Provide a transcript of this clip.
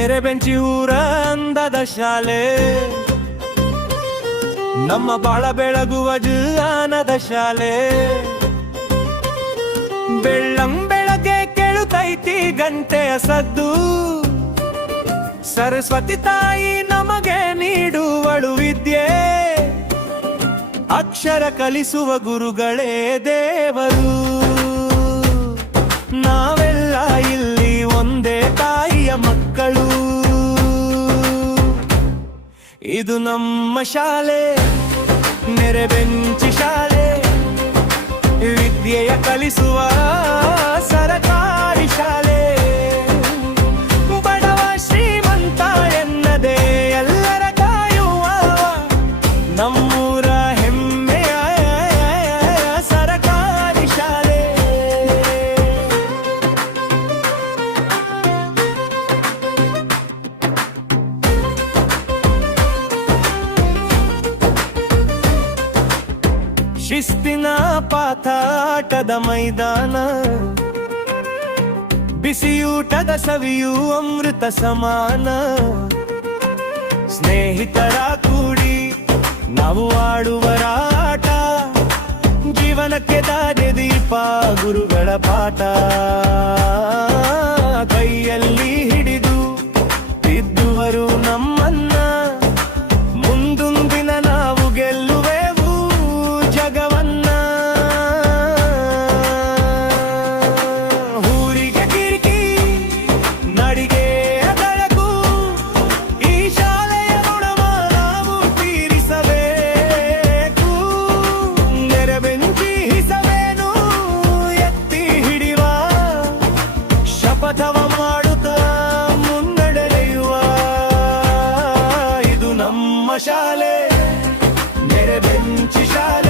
ನೆರೆಬೆಂಚಿ ಊರ ಅಂದದ ಶಾಲೆ, ನಮ್ಮ ಬಾಳ ಬೆಳಗುವ ಜ್ಞಾನದ ಶಾಲೆ. ಬೆಳ್ಳಂಬೆಳಗ್ಗೆ ಕೇಳುತ್ತೈತಿ ಗಂಟೆಯ ಸದ್ದು, ಸರಸ್ವತಿ ತಾಯಿ ನಮಗೆ ನೀಡುವಳು ವಿದ್ಯೆ. ಅಕ್ಷರ ಕಲಿಸುವ ಗುರುಗಳೇ ದೇವರು. ನಾವೆಲ್ಲ ಇಲ್ಲಿ ಒಂದೇ ತಾಯಿಯ ಮಕ್ಕಳು. ಇದು ನಮ್ಮ ಶಾಲೆ, ನೆರೆಬೆಂಚಿ ಶಾಲೆ, ವಿದ್ಯೆಯ ಕಲಿಸುವ ಸರಕಾರಿ ಶಾಲೆ. ಬಡವ ಶ್ರೀಮಂತ ಎನ್ನದೆ ಎಲ್ಲರ ಕಾಯುವ ನಮ್ಮೂರ ಹೆಮ್ಮೆಯ ಸರಕಾರಿ ಶಾಲೆ. ಶಿಸ್ತಿನ ಪಾಠ, ಆಟದ ಮೈದಾನ, ಬಿಸಿಯೂಟದ ಸವಿಯು ಅಮೃತ ಸಮಾನ. ಸ್ನೇಹಿತರ ಕೂಡಿ ನಾವು ಆಡುವ ಆಟ, ಜೀವನಕ್ಕೆ ದಾರಿ ದೀಪ ಗುರುಗಳ ಪಾಠ. ಕೈಯಲ್ಲಿ ಹಿಡಿದು ತಿದ್ದುವರು ನಮ್ಮನ್ನ, ಮುಂದೊಂದಿನ ನಾವು ಗೆಲ್ಲುವೆವು ಜಗವನ್ನ. ಊರಿಗೆ ಕಿರಿಕಿ ನಡಿಗೆ ಬೆಳಕು, ಈ ಶಾಲೆಯ ಋಣವ ನಾವು ತೀರಿಸಬೇಕು. ನೆರೆಬೆಂಚಿ ಹಿಸವೇನು ಎತ್ತಿ ಹಿಡಿಯುವ, ಶಪಥವ ಮಾಡುತ್ತಾ ಮುನ್ನಡೆಯುವ. ಇದು ನಮ್ಮ ಶಾಲೆ, ನೆರೆಬೆಂಚಿ ಶಾಲೆ.